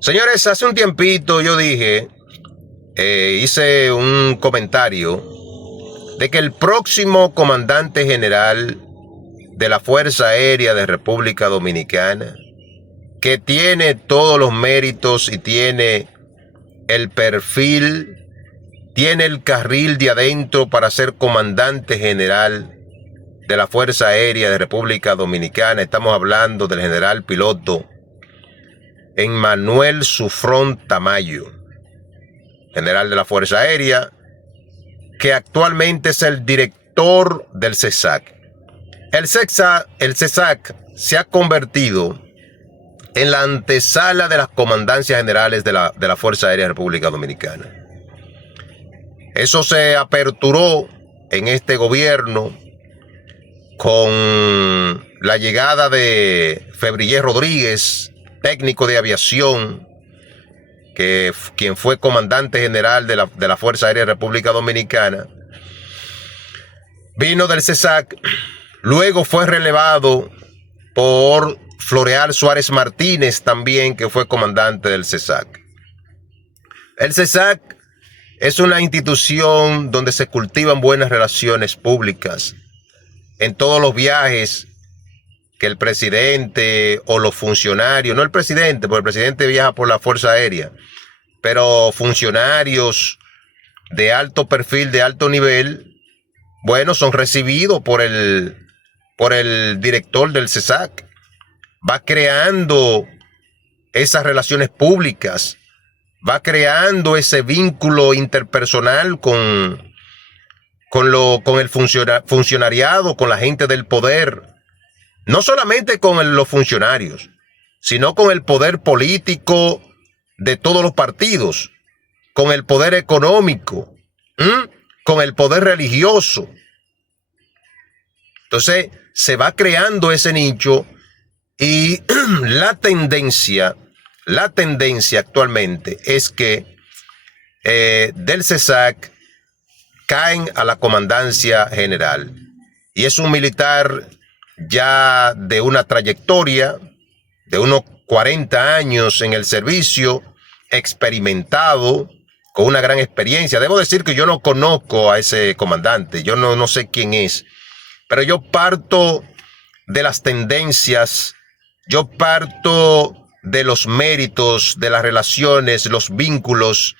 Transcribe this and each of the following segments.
Señores, hace un tiempito yo dije, hice un comentario de que el próximo comandante general de la Fuerza Aérea de República Dominicana, que tiene todos los méritos y tiene el perfil, tiene el carril de adentro para ser comandante general de la Fuerza Aérea de República Dominicana. Estamos hablando del general piloto Emmanuel Sufrón Tamayo, general de la Fuerza Aérea, que actualmente es el director del CESAC. El CESAC se ha convertido en la antesala de las comandancias generales de la Fuerza Aérea de República Dominicana. Eso se aperturó en este gobierno con la llegada de Febrillé Rodríguez, técnico de aviación, quien fue comandante general de la Fuerza Aérea de República Dominicana. Vino del CESAC, luego fue relevado por Floreal Suárez Martínez también, que fue comandante del CESAC. El CESAC es una institución donde se cultivan buenas relaciones públicas. En todos los viajes que el presidente o los funcionarios, no el presidente, porque el presidente viaja por la Fuerza Aérea, pero funcionarios de alto perfil, de alto nivel, bueno, son recibidos por el director del CESAC. Va creando esas relaciones públicas, va creando ese vínculo interpersonal con el funcionariado, con la gente del poder. No solamente con los funcionarios, sino con el poder político de todos los partidos, con el poder económico, con el poder religioso. Entonces se va creando ese nicho y la tendencia actualmente es que del CESAC caen a la comandancia general. Y es un militar ya de una trayectoria, de unos 40 años en el servicio, experimentado, con una gran experiencia. Debo decir que yo no conozco a ese comandante, yo no sé quién es, pero yo parto de las tendencias, yo parto de los méritos, de las relaciones, los vínculos,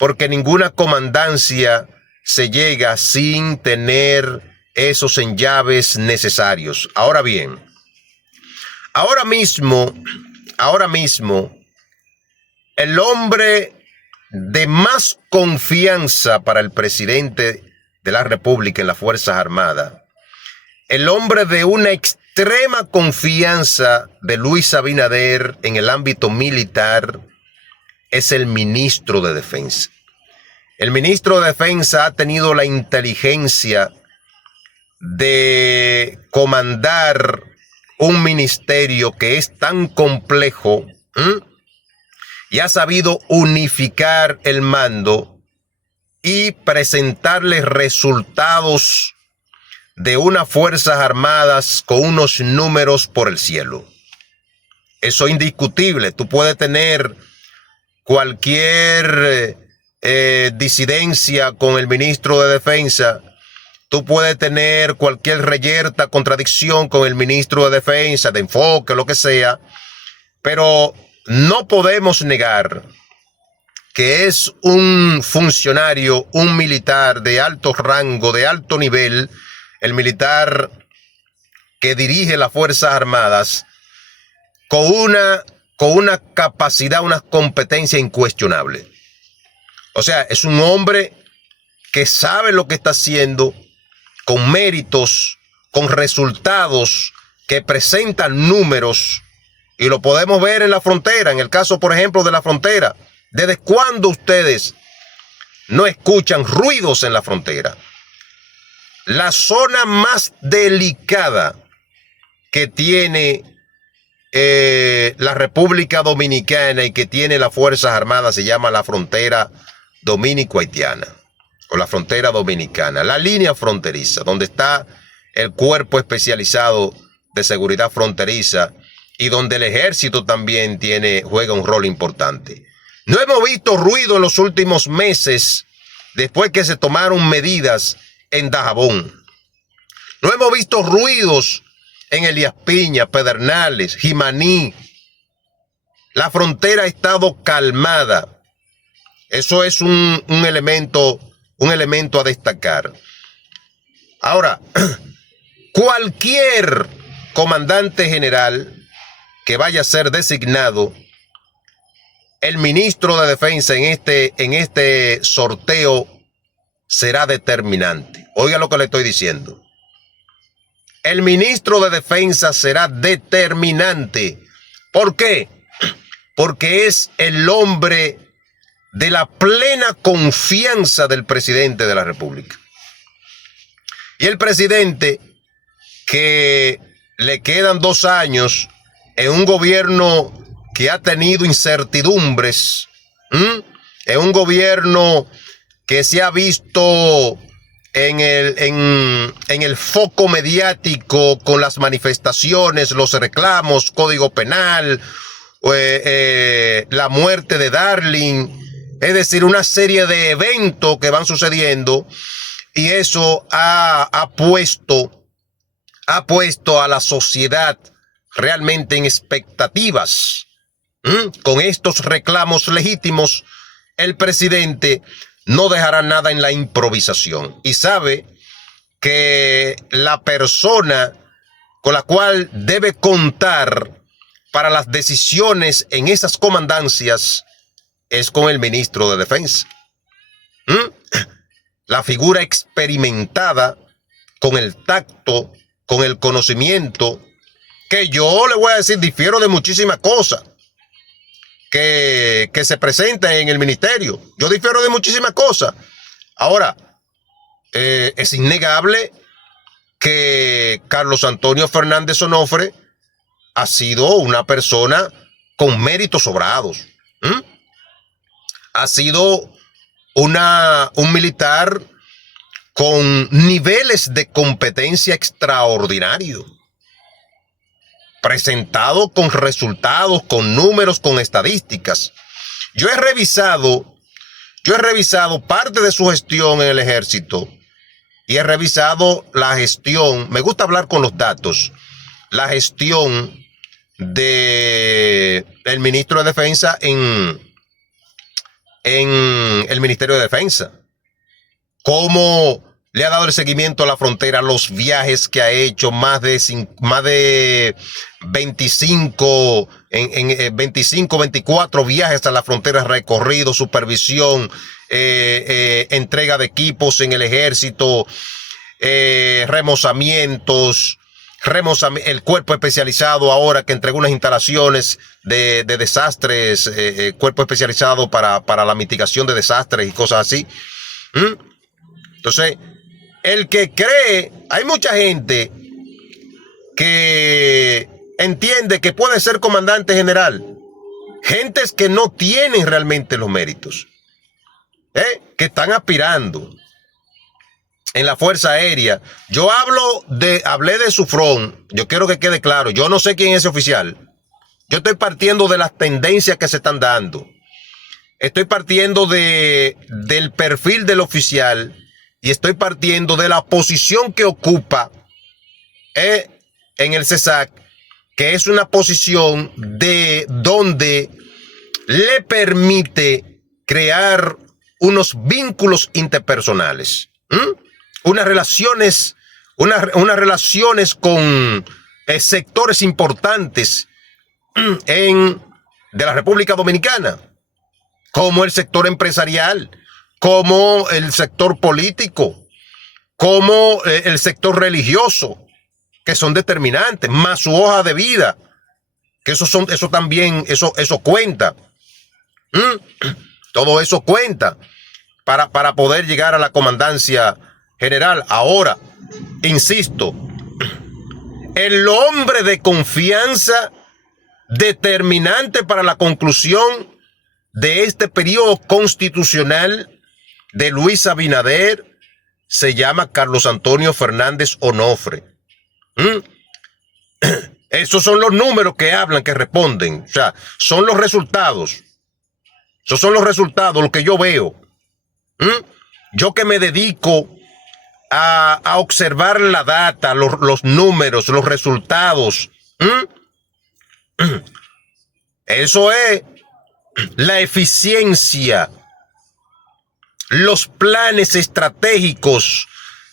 porque ninguna comandancia se llega sin tener esos enllaves necesarios. Ahora bien, ahora mismo, el hombre de más confianza para el presidente de la República en las Fuerzas Armadas, el hombre de una extrema confianza de Luis Abinader en el ámbito militar, es el ministro de Defensa. El ministro de Defensa ha tenido la inteligencia de comandar un ministerio que es tan complejo, y ha sabido unificar el mando y presentarles resultados de unas Fuerzas Armadas con unos números por el cielo. Eso es indiscutible. Tú puedes tener cualquier disidencia con el ministro de Defensa, tú puedes tener cualquier reyerta, contradicción con el ministro de Defensa, de enfoque, lo que sea, pero no podemos negar que es un funcionario, un militar de alto rango, de alto nivel, el militar que dirige las Fuerzas Armadas, con una capacidad, una competencia incuestionable. O sea, es un hombre que sabe lo que está haciendo, con méritos, con resultados, que presentan números, y lo podemos ver en la frontera, en el caso, por ejemplo, de la frontera. ¿Desde cuándo ustedes no escuchan ruidos en la frontera? La zona más delicada que tiene la República Dominicana y que tiene las Fuerzas Armadas se llama la frontera dominico-haitiana, o la frontera dominicana, la línea fronteriza, donde está el Cuerpo Especializado de Seguridad Fronteriza y donde el ejército también juega un rol importante. No hemos visto ruido en los últimos meses después que se tomaron medidas en Dajabón. No hemos visto ruidos en Elías Piña, Pedernales, Jimaní. La frontera ha estado calmada. Eso es un elemento a destacar. Ahora, cualquier comandante general que vaya a ser designado, el ministro de Defensa en este sorteo será determinante. Oiga lo que le estoy diciendo. El ministro de Defensa será determinante. ¿Por qué? Porque es el hombre de la plena confianza del presidente de la República. Y el presidente, que le quedan 2 años en un gobierno que ha tenido incertidumbres, en un gobierno que se ha visto en el foco mediático con las manifestaciones, los reclamos, Código Penal, la muerte de Darling, es decir, una serie de eventos que van sucediendo, y eso ha puesto a la sociedad realmente en expectativas. Con estos reclamos legítimos, el presidente no dejará nada en la improvisación y sabe que la persona con la cual debe contar para las decisiones en esas comandancias es con el ministro de Defensa. La figura experimentada, con el tacto, con el conocimiento, que yo le voy a decir, difiero de muchísimas cosas que se presentan en el ministerio. Yo difiero de muchísimas cosas. Ahora, es innegable que Carlos Antonio Fernández Onofre ha sido una persona con méritos sobrados. Ha sido un militar con niveles de competencia extraordinarios, presentado con resultados, con números, con estadísticas. Yo he revisado parte de su gestión en el ejército y he revisado la gestión, me gusta hablar con los datos, la gestión del ministro de Defensa en el Ministerio de Defensa. Cómo le ha dado el seguimiento a la frontera, los viajes que ha hecho, más de 25, 24 viajes a la frontera recorrido, supervisión, entrega de equipos en el ejército, remozamientos, el cuerpo especializado ahora que entregó unas instalaciones de desastres, cuerpo especializado para la mitigación de desastres y cosas así. Entonces, el que cree, hay mucha gente que entiende que puede ser comandante general, gentes que no tienen realmente los méritos, que están aspirando en la Fuerza Aérea. Yo hablé de Sufrón, yo quiero que quede claro, yo no sé quién es ese oficial. Yo estoy partiendo de las tendencias que se están dando. Estoy partiendo del perfil del oficial y estoy partiendo de la posición que ocupa en el CESAC, que es una posición de donde le permite crear unos vínculos interpersonales, unas relaciones con sectores importantes de la República Dominicana, como el sector empresarial, como el sector político, como el sector religioso, que son determinantes, más su hoja de vida, que eso cuenta. Todo eso cuenta para poder llegar a la comandancia general. Ahora, insisto, el hombre de confianza determinante para la conclusión de este periodo constitucional de Luis Abinader se llama Carlos Antonio Fernández Onofre. Esos son los números que hablan, que responden. O sea, son los resultados. Esos son los resultados, lo que yo veo. Yo que me dedico a observar la data, los números, los resultados. Eso es la eficiencia, los planes estratégicos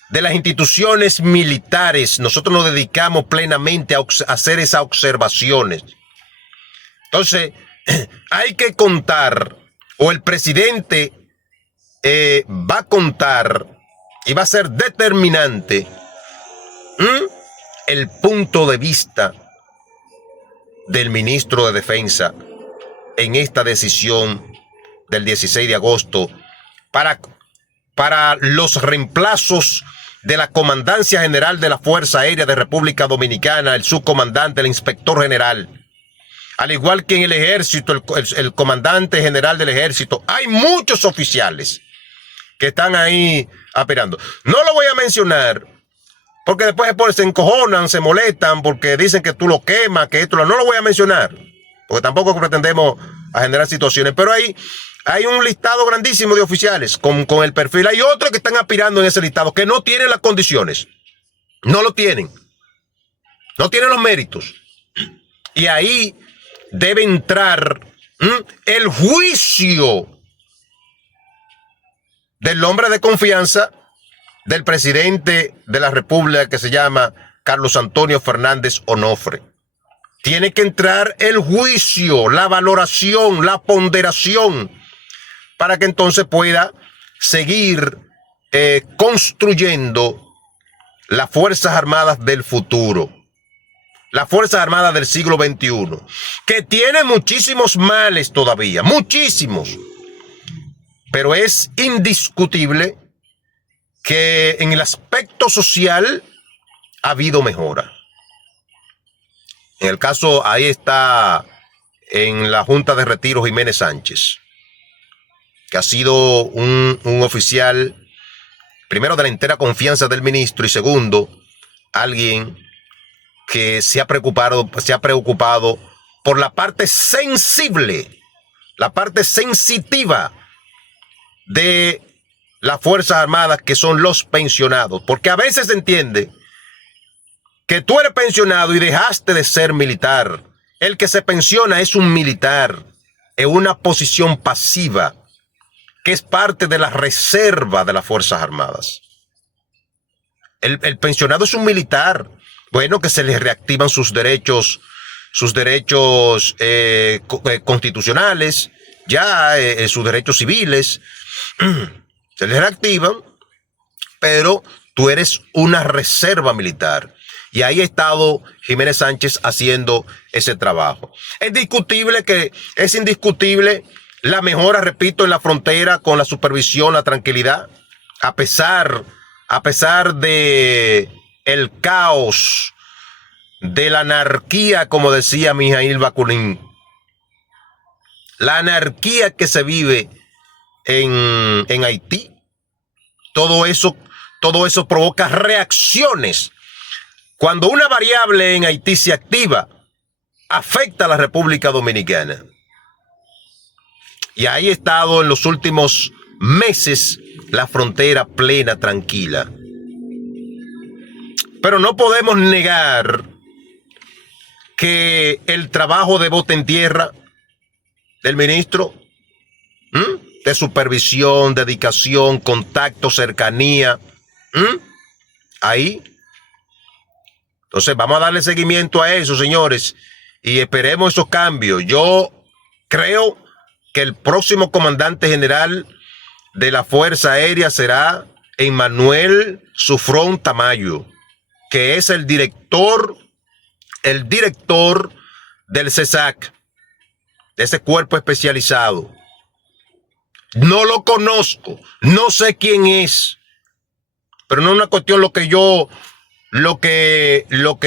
de las instituciones militares. Nosotros nos dedicamos plenamente a hacer esas observaciones. Entonces, hay que contar, o el presidente va a contar y va a ser determinante el punto de vista del ministro de Defensa en esta decisión del 16 de agosto para los reemplazos de la Comandancia General de la Fuerza Aérea de República Dominicana, el subcomandante, el inspector general, al igual que en el ejército, el comandante general del ejército. Hay muchos oficiales que están ahí aspirando. No lo voy a mencionar porque después se encojonan, se molestan porque dicen que tú lo quemas, que esto no lo voy a mencionar, porque tampoco pretendemos a generar situaciones, pero hay un listado grandísimo de oficiales con el perfil. Hay otros que están aspirando en ese listado que no tienen las condiciones, no lo tienen, no tienen los méritos, y ahí debe entrar el juicio del hombre de confianza del presidente de la República, que se llama Carlos Antonio Fernández Onofre. Tiene que entrar el juicio, la valoración, la ponderación, para que entonces pueda seguir construyendo las Fuerzas Armadas del futuro, las Fuerzas Armadas del siglo XXI, que tiene muchísimos males todavía, muchísimos, pero es indiscutible que en el aspecto social ha habido mejora. En el caso, ahí está en la Junta de Retiro Jiménez Sánchez, que ha sido un oficial, primero, de la entera confianza del ministro, y segundo, alguien que se ha preocupado por la parte sensible, la parte sensitiva de las Fuerzas Armadas, que son los pensionados, porque a veces se entiende que tú eres pensionado y dejaste de ser militar. El que se pensiona es un militar en una posición pasiva, que es parte de la reserva de las Fuerzas Armadas. El pensionado es un militar, bueno, que se le reactivan sus derechos constitucionales, ya sus derechos civiles, se les reactivan, pero tú eres una reserva militar. Y ahí ha estado Jiménez Sánchez haciendo ese trabajo. Es indiscutible la mejora, repito, en la frontera con la supervisión, la tranquilidad, a pesar de el caos, de la anarquía, como decía Mijaíl Bakunin, la anarquía que se vive en Haití. Todo eso provoca reacciones. Cuando una variable en Haití se activa, afecta a la República Dominicana. Y ahí ha estado en los últimos meses la frontera plena, tranquila. Pero no podemos negar que el trabajo de bota en tierra del ministro, de supervisión, dedicación, contacto, cercanía, ahí. Entonces vamos a darle seguimiento a eso, señores, y esperemos esos cambios. Yo creo que el próximo comandante general de la Fuerza Aérea será Emmanuel Sufrón Tamayo, que es el director del CESAC, de ese cuerpo especializado. No lo conozco, no sé quién es, pero no es una cuestión lo que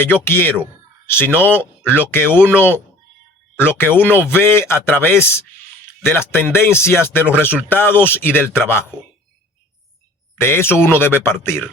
yo quiero, sino lo que uno ve a través de las tendencias, de los resultados y del trabajo. De eso uno debe partir.